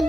কি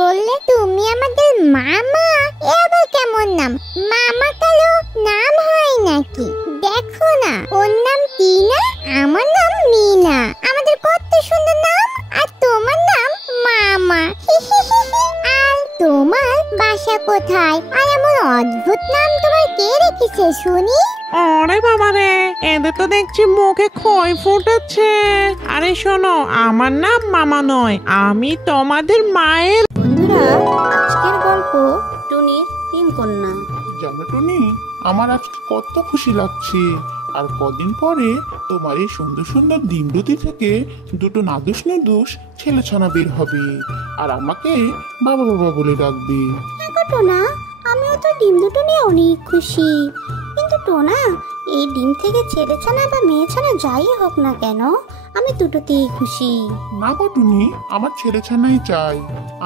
বললে তুমি আমাদের মামা? এ আবার কেমন নাম? মামা কালো নাম হয় নাকি? দেখো না, ওর নাম টিনা, আমার নাম মিনা। আমাদের কত সুন্দর নাম, আর তোমার নাম মামা। আর তোমার বাসা কোথায়? আর এমন অদ্ভুত নাম তোমার কে রেখেছে শুনি? আরে বাবা রে, এদের তো দেখছি মুখে খই ফুটেছে। আরে শোনো, আমার নাম মামা নয়, আমি তোমাদের মায়ের। বন্ধুরা, আজকের গল্প টুনির তিন কন্যা। জানো টুনি, আমার আজকে কত খুশি লাগছে। আর কদিন পরে তোমার এই সুন্দর সুন্দর ডিম দুটি থেকে দুটো নাদুস নুদুস ছেলে ছানা বের হবে, আর আমাকে বাবা বাবা বলে ডাকবে। হ্যাঁ গো টোনা, আমিও তো ডিম দুটো নিয়ে অনেক খুশি। কিন্তু টোনা, এই ডিম থেকে ছেলে ছানা বা মেয়ে ছানা যাই হোক না কেন, আমি দুটোতেই খুশি। না গো টুনি, আমার ছেলে ছানাই চাই।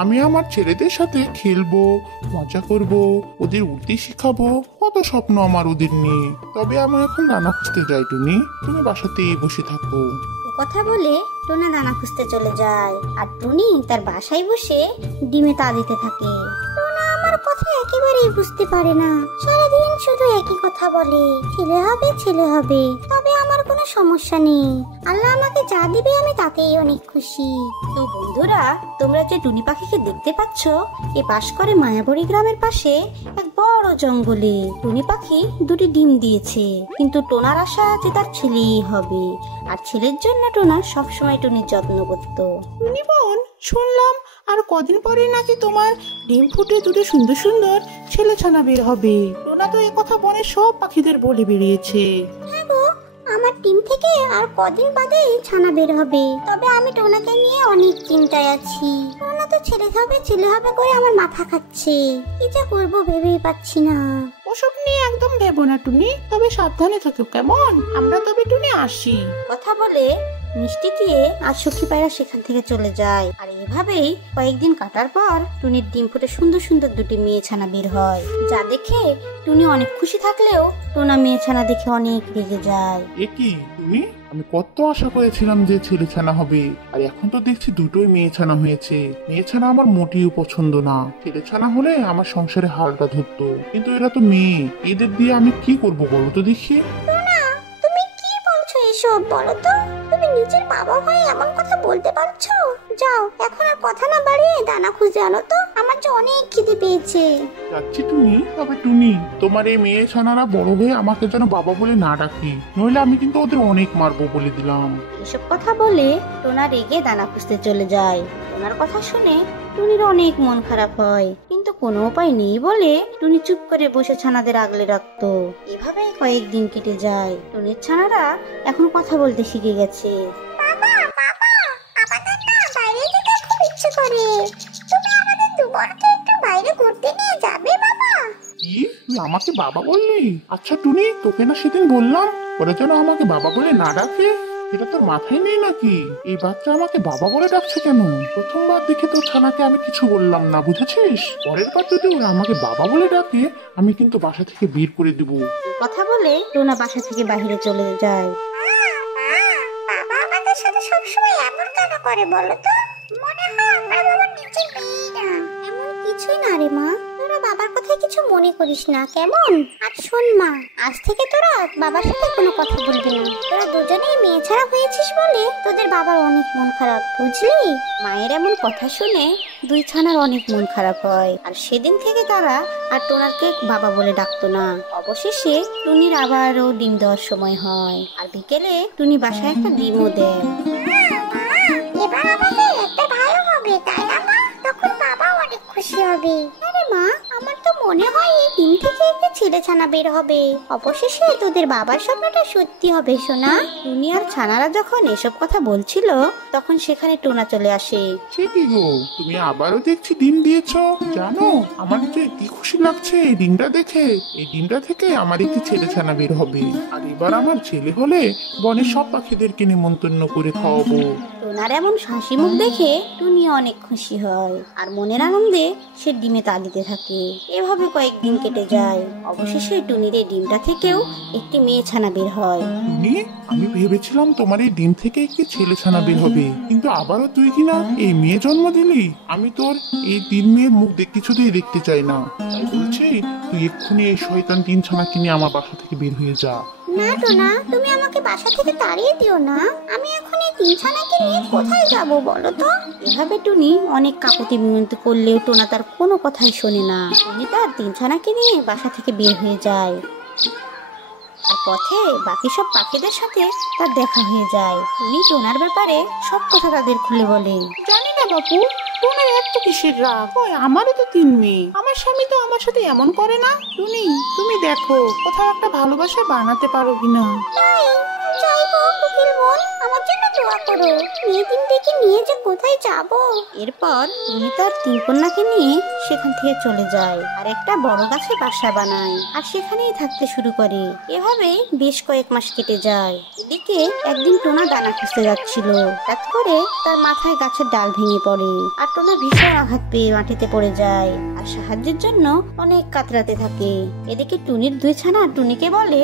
আমি আমার ছেলেদের সাথে খেলবো, মজা করব, ওদের উঠতে শিখাবো। কত স্বপ্ন আমার ওদের নিয়ে। তবে আমি এখন দানা খুঁজতে যাই টুনি, তুমি বাসাতেই বসে থাকো। কথা বলে টোনা দানা খুঁজতে চলে যায়, আর টুনি তার বাসায় বসে ডিমে তা দিতে থাকে। টোনা আমার কথা একেবারেই বুঝতে পারে না, সারাদিন শুধু একই কথা বলে, ছেলে হবে ছেলে হবে। তবে আমার কোনো সমস্যা নেই, আল্লাহ আমাকে যা দিবে আমি তাতেই অনেক খুশি। তো বন্ধুরা, তোমরা যে টুনি পাখিকে দেখতে পাচ্ছ, এ বাস করে মায়াবড়ি গ্রামের পাশে এক বড় জঙ্গলে। টুনি পাখি দুটি ডিম দিয়েছে, কিন্তু টোনার আশা যে তার ছেলেই হবে, আর ছেলের জন্য টোনা সবসময় টুনির যত্ন করত। টুনি বোন, শুনলাম আর কদিন পরে নাকি তোমার ডিম ফুটে দুটো সুন্দর সুন্দর ছেলে ছানা বের হবে। টোনা তো এ কথা বনে সব পাখিদের বলে বেরিয়েছে। হ্যাঁ গো, আমার ডিম থেকে আর কদিন বাদে ছানা বের হবে। তবে আমি টোনাকে নিয়ে অনেক চিন্তায় আছি। টোনা তো ছেলে হবে করে আমার মাথা খাচ্ছে। কি যে করবো ভেবেই পাচ্ছি না। ওসব নিয়ে একদম ভেবো না টুনি, তবে সাবধানে থাকো কেমন। আমরা তবে টুনি আসি। কথা বলে মিষ্টি দিয়ে আর সখী পায়রা সেখান থেকে চলে যায়। আর এভাবেই কয়েকদিন কাটার পর টুনির ডিম ফুটে সুন্দর সুন্দর দুটি মেয়ে ছানা বের হয়, যা দেখে টুনি অনেক খুশি থাকলেও টোনা মেয়ে ছানা দেখে অনেক রেগে যায়। এ কি তুমি? আমি কত আশা করেছিলাম যে ছেলে ছানা হবে, আর এখন তো দেখছি দুটোই মেয়ে ছানা হয়েছে। মেয়ে ছানা আমার মোটেও পছন্দ না। ছেলে ছানা হলে আমার সংসারে হালটা ধরতো, কিন্তু এরা তো মেয়ে। এদের দিয়ে আমি কি করব বলো তো দেখি। তুমি কি বলছো এসব? বলো তো, তুমি নিজের বাবা হয়ে এমন কথা বলতে পারছো? যাও, এখন আর কথা না বাড়িয়ে দানা খুঁজে আনো তো, আমার যে অনেক খিদে পেয়েছে। যাচ্ছি টুনি। তবে টুনি, তোমার এই মেয়ে ছানারা বড় হয়ে আমাকে যেন বাবা বলে না ডাকি, নইলে আমি কিন্তু ওদের অনেক মারবো বলে দিলাম। এসব কথা বলে টোনা রেগে দানা খুঁজতে চলে যায়। টোনার কথা শুনে টুনির অনেক মন খারাপ হয়, কিন্তু কোনো উপায় নেই বলে টুনি চুপ করে বসে ছানাদের আগলে রাখতো। এভাবেই কয়েকদিন কেটে যায়। টুনির ছানারা এখন কথা বলতে শিখে গেছে। কি, তুই আমাকে বাবা বললি? আচ্ছা টুনি, তোকে না সেদিন বললাম ওরা যেন আমাকে বাবা বলে না ডাকে। এটা তোর মাথায় নেই নাকি? এই বাচ্চা আমাকে বাবা বলে ডাকছে কেন? প্রথমবার দেখে তোর ছানাকে আমি কিছু বললাম না, বুঝেছিস? পরের বার যদি ওরা আমাকে বাবা বলে ডাকে, আমি কিন্তু বাসা থেকে বের করে দিব। কথা বলে টোনা বাসা থেকে বাইরে চলে যায়। বাবা আমাদের সাথে সবসময় এমন কেন করে বলো তো? মনে হয় আমরা বাবার নিচে মেয়ে না। এমন কিছুই না রে মা, তোরা বাবার কথায় কিছু মনে করিস না কেমন? আর শোন মা, আজ থেকে তোরা বাবার সাথে কোনো কথা বলবি না। তোরা দুজনেই মেয়ে ছাড়া হয়েছিস বলে তোদের বাবার অনেক মন খারাপ, বুঝলি? মায়ের এমন কথা শুনে দুই ছানার অনেক মন খারাপ হয়, আর সেদিন থেকে তারা আর টোনাকে বাবা বলে ডাকতো না। অবশেষে টুনির আবারও ডিম দেওয়ার সময় হয়, আর বিকেলে টুনি বাসায় একটা ডিমও দেয়। এবার আমাদের একটা ভালো হবে, তাই না মা? তখন বাবা অনেক খুশি হবে। আরে মা, আমার তো মনে হয় এই ডিম থেকে একটা ছেলে ছানা বের হবে। অবশেষে তোদের বাবার স্বপ্নটা সত্যি হবে সোনা। টুনি আর ছানারা যখন এসব কথা বলছিল, তখন সেখানে টোনা চলে আসে। সে কি গো, তুমি আবারও দেখছি ডিম দিয়েছো। জানো, আমার যে কি খুশি লাগছে এই ডিমটা দেখে। এই ডিমটা থেকে আমার একটি ছেলে ছানা বের হবে, আর এবার আমার ছেলে হলে বনের সব পাখিদেরকে নিমন্ত্রণ করে খাওয়াবো। টোনার এমন হাসি মুখ দেখে টুনি অনেক খুশি হয় আর মনের আনন্দে সে ডিমে তা দিতে থাকে। এভাবে কয়েকদিন কেটে যায়। অবশেষে টুনির এই ডিমটা থেকেও একটি মেয়ে ছানা বের হয়। টুনি, আমি ভেবেছিলাম তোমার এই ডিম থেকে একটি ছেলে ছানা বের হবে, কিন্তু আবারও তুই কিনা এই মেয়ে জন্ম দিলি। আমি তোর এই 3 মেয়ের মুখ কিছুতেই দেখতে চাই না। তাই বলছি, তুই এক্ষুনি এই শয়তান 3 ছানাকে নিয়ে আমার বাসা থেকে বের হয়ে যা। না টোনা, তুমি আমাকে বাসা থেকে তাড়িয়ে দিও না। আমি এখন এই 3 ছানাকে নিয়ে কোথায় যাব বলো তো? এভাবে টুনি অনেক কাকুতি মিনতি করলেও টোনা তার কোনো কথাই শোনে না। টুনি তার 3 ছানাকে নিয়ে বাসা থেকে বের হয়ে যায়। আর পথে বাকি সব পাখিদের সাথে তার দেখা হয়ে যায়। টুনি টোনার ব্যাপারে সব কথা তাদের খুলে বলে। জানি না বাপু, টোনার এত কিসের রাগ? ওই আমারও তো 3 মেয়ে, আমার স্বামী তো আমার সাথে এমন করে না। টুনি, তুমি দেখো কোথাও একটা ভালোবাসা বানাতে পারো কিনা। আমার জন্য দোয়া করো। মেয়ে তিনটাকে নিয়ে যে কোথায় যাব। এরপর টুনি তার 3 কন্যাকে নিয়ে সেখান থেকে চলে যায় আর একটা বড় গাছে বাসা বানায় আর সেখানেই থাকতে শুরু করে। এভাবে বেশ কয়েক মাস কেটে যায়। এদিকে একদিন টোনা দানা খুঁজতে যাচ্ছিল। হঠাৎ করে তার মাথায় গাছের ডাল ভেঙে পড়ে আর টোনা ভীষণ আঘাত পেয়ে মাটিতে পড়ে যায় আর সাহায্যের জন্য অনেক কাতরাতে থাকে। এদিকে টুনির 2 ছানা টুনিকে বলে,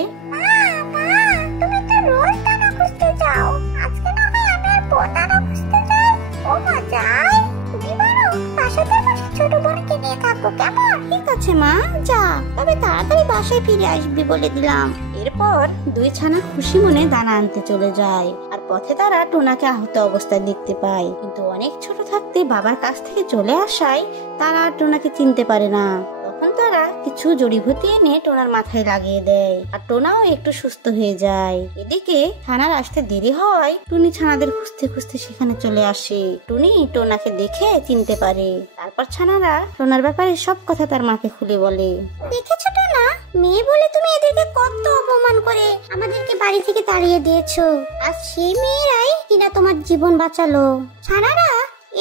তুমি তো রোজ দানা খুঁজতে যাও, আজকে না হয় আমি আর দানা খুঁজতে যাই। ও মা, যাই। তুমি বরং বাসাতে বসে ছোট বোনকে নিয়ে থাকো, কেমন? ঠিক আছে মা, যা, তবে তাড়াতাড়ি বাসায় ফিরে আসবি বলে দিলাম। এরপর 2 ছানা খুশি মনে দানা আনতে চলে যায় আর পথে তারা টোনাকে আহত অবস্থায় দেখতে পায়। কিন্তু অনেক ছোট থাকতে বাবার কাছ থেকে চলে আসায় তারা আর টোনাকে চিনতে পারে না। তখন তারা কিছু জড়িবুটি এনে টোনার মাথায় লাগিয়ে দেয় আর টোনাও একটু সুস্থ হয়ে যায়। এদিকে ছানার আসতে দেরি হয়। টুনি ছানাদের খুঁজতে খুঁজতে সেখানে চলে আসে। টুনি টোনাকে দেখে চিনতে পারে। তারপর ছানারা টোনার ব্যাপারে সব কথা তার মাকে খুলে বলে। দেখেছো টোনা, মেয়ে বলে তুমি এদেরকে কত অপমান করে আমাদেরকে বাড়ি থেকে তাড়িয়ে দিয়েছো, আর সেই মেয়েরাই কিনা তোমার জীবন বাঁচালো। ছানারা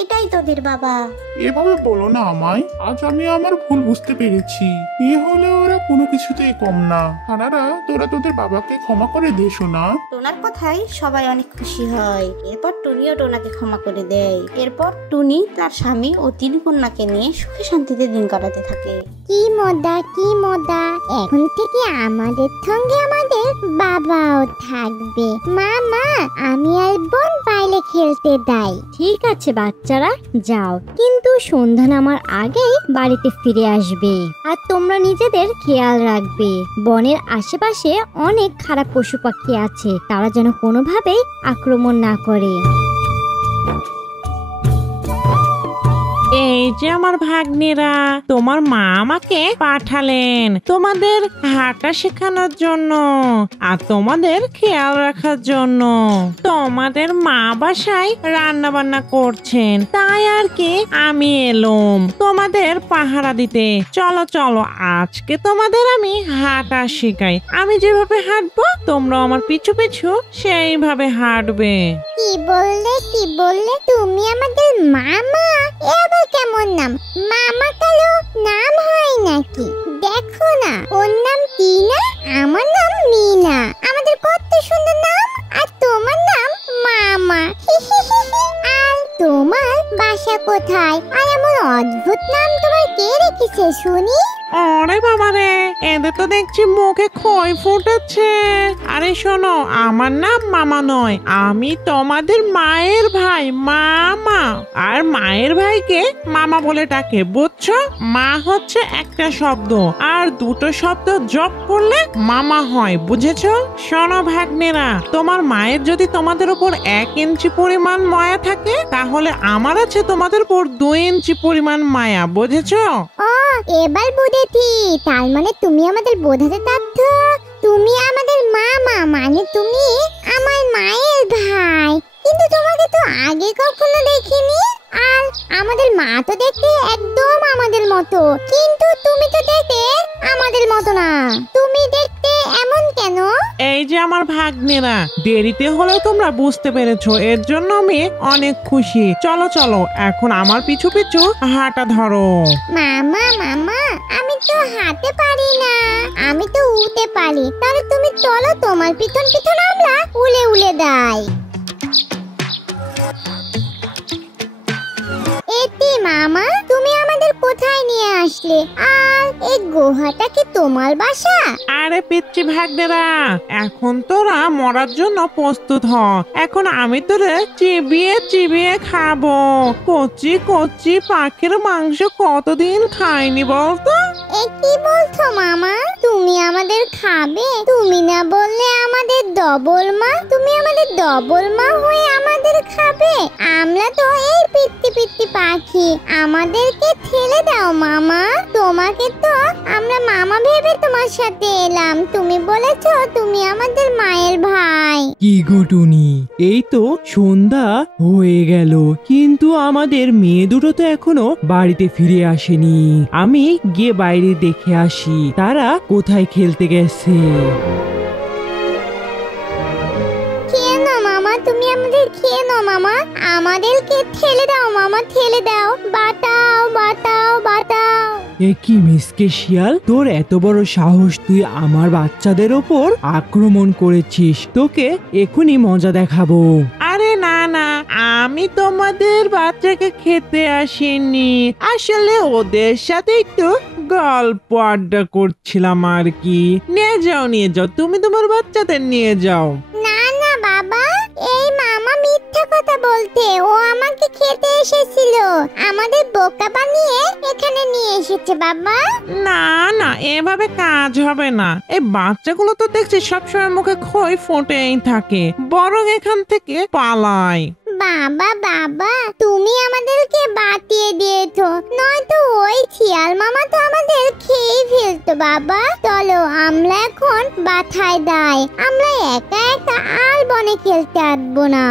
এটাই তোদের বাবা। এভাবে বলো না আমায়, আজ আমি আমার ভুল বুঝতে পেরেছি। মেয়ে হলে ওরা কোনো কিছুতেই কম না। ছানারা, তোরা তোদের বাবাকে ক্ষমা করে দে শোনা। টোনার কথায় সবাই অনেক খুশি হয়। এরপর টুনিও টোনাকে ক্ষমা করে দেয়। এরপর টুনি তার স্বামী ও 3 কন্যাকে নিয়ে সুখে শান্তিতে দিন কাটাতে থাকে। কি মজা, কি মজা। এখন থেকে আমাদের সঙ্গে আমাদের বাবাও থাকবে। মা, আমি আর বোন বাইরে খেলতে যাই। ঠিক আছে বাচ্চারা, যাও, কিন্তু সন্ধ্যা নামার আগেই বাড়িতে ফিরে আসবে। আর তোমরা নিজেদের খেয়াল রাখবে। বনের আশেপাশে অনেক খারাপ পশু পাখি আছে, তারা যেন কোনোভাবেই আক্রমণ না করে। এই যে আমার ভাগ্নেরা, তোমার মা আমাকে পাঠালেন তোমাদের হাঁটা শেখানোর জন্য আর তোমাদের খেয়াল রাখার জন্য। তোমাদের মা বাসায় রান্না বান্না করছেন, তাই আর কি আমি এলাম তোমাদের পাহারা দিতে। চলো চলো, আজকে তোমাদের আমি হাঁটা শেখাই। আমি যেভাবে হাঁটবো তোমরা আমার পিছু পিছু সেইভাবে হাঁটবে। কি বললে তুমি আমাদের মামা? এবার কেমন নাম? মামা কালো নাম হয় নাকি? দেখো না, ওর নাম টিনা, আমার নাম মিনা। আমাদের কত সুন্দর নাম, আর তোমার নাম মামা। আর তোমার বাসা কোথায়? আর এমন অদ্ভুত নাম তোমার কে রেখেছে শুনি? আরে বাবা রে, এদের তো দেখছি মুখে ক্ষয় ফুটেছে। আরে শোনো, আমার নাম মামা নয়, আমি তোমাদের মায়ের ভাই মামা। আর মায়ের ভাইকে মামা বলে ডাকে, বুঝছো? মা হচ্ছে একটা শব্দ, আর 2টো শব্দ যোগ করলে মামা হয়, বুঝেছো? শোনো ভাগ্নেরা, তোমার মায়ের যদি তোমাদের উপর 1 ইঞ্চি পরিমাণ মায়া থাকে, তাহলে আমার আছে তোমাদের উপর 2 ইঞ্চি পরিমাণ মায়া, বুঝেছো? ও, এবার বুঝেছি। তার মানে তুমি আমাদের বোঝাতে চাচ্ছ তুমি আমাদের মামা, মানে তুমি আমার মায়ের ভাই। কিন্তু তোমাকে তো আগে কখনো দেখিনি। আর আমাদের মা তো দেখতে একদম আমাদের মতো, কিন্তু তুমি তো দেখতে আমাদের মতো না। তুমি দেখতে এমন কেন? এই যে আমার ভাগ্নেরা, দেরিতে হলেও তোমরা বুঝতে পেরেছো, এর জন্য আমি অনেক খুশি। চলো চলো, এখন আমার পিছু পিছু হাঁটা ধরো। মামা, আমি তো হাঁটতে পারি না, আমি তো উঠতে পারি। তাহলে তুমি চলো, তোমার পিছন পিছন আমরা উলে উলে যাই। এতে মামা তুমি আমাদের কোথায় নিয়ে আসলে? আর এই গুহাটা কি তোমার বাসা? আরে পিচ্চি ভাগ্নেরা, এখন তোরা মরার জন্য প্রস্তুত হ। এখন আমি তোরে চিবিয়ে চিবিয়ে খাবো। কচি কচি পাখির মাংস কতদিন খাইনি বলতো? এ কি বলছো মামা? তুমি আমাদের খাবে? তুমি না বললে আমাদের ডবল মা? তুমি আমাদের ডবল মা হয়ে আমাদের খাবে? আমরা তো এই পিত্তি পিত্তি পাখি, আমাদেরকে ঠেলে দাও মামা। তোমাকে তো আমরা মামা ভেবে তোমার সাথে এলাম, তুমি বলেছো তুমি আমাদের মায়ের ভাই। কি গো টুনি, এই তো সন্ধ্যা হয়ে গেল, কিন্তু আমাদের মেয়ে দুটো তো এখনো বাড়িতে ফিরে আসেনি। আমি গিয়ে বাইরে দেখে আসি তারা কোথায় খেলতে গেছে। খেয়ে নাও মামা, তুমি আমাদের খেয়ে নাও মামা। আমাদেরকে ঠেলে দাও মামা, ঠেলে দাও। বাঁচাও বাঁচাও বাঁচাও। এ কি মিসকে শিয়াল, তোর এত বড় সাহস, তুই আমার বাচ্চাদের ওপর আক্রমণ করেছিস। তোকে এখনই মজা দেখাবো। আরে না না, আমি তোমাদের বাচ্চাকে খেতে আসিনি, আসলে ওদের সাথে একটু গল্প আড্ডা করছিলাম আর কি। নিয়ে যাও, তুমি তোমার বাচ্চাদের নিয়ে যাও। না না বাবা, এই মামা মিথ্যা কথা বলতে। ও আমাকে খেতে এসেছিল, আমাদের বোকা বানিয়ে এখানে নিয়ে এসেছে বাবা। না না, এভাবে কাজ হবে না। এই বাচ্চাগুলো তো দেখছি সবসময় মুখে খই ফোটেই থাকে, বরং এখান থেকে পালাই। বাবা বাবা, তুমি আমাদেরকে বাঁচিয়ে দিয়েছো, নয়তো ওই শিয়াল মামা তো আমাদের খেয়ে ফেলতো বাবা। চলো আমরা এখন বাথায় দাই, আমরা একা একা আর বনে খেলতে আসবো না।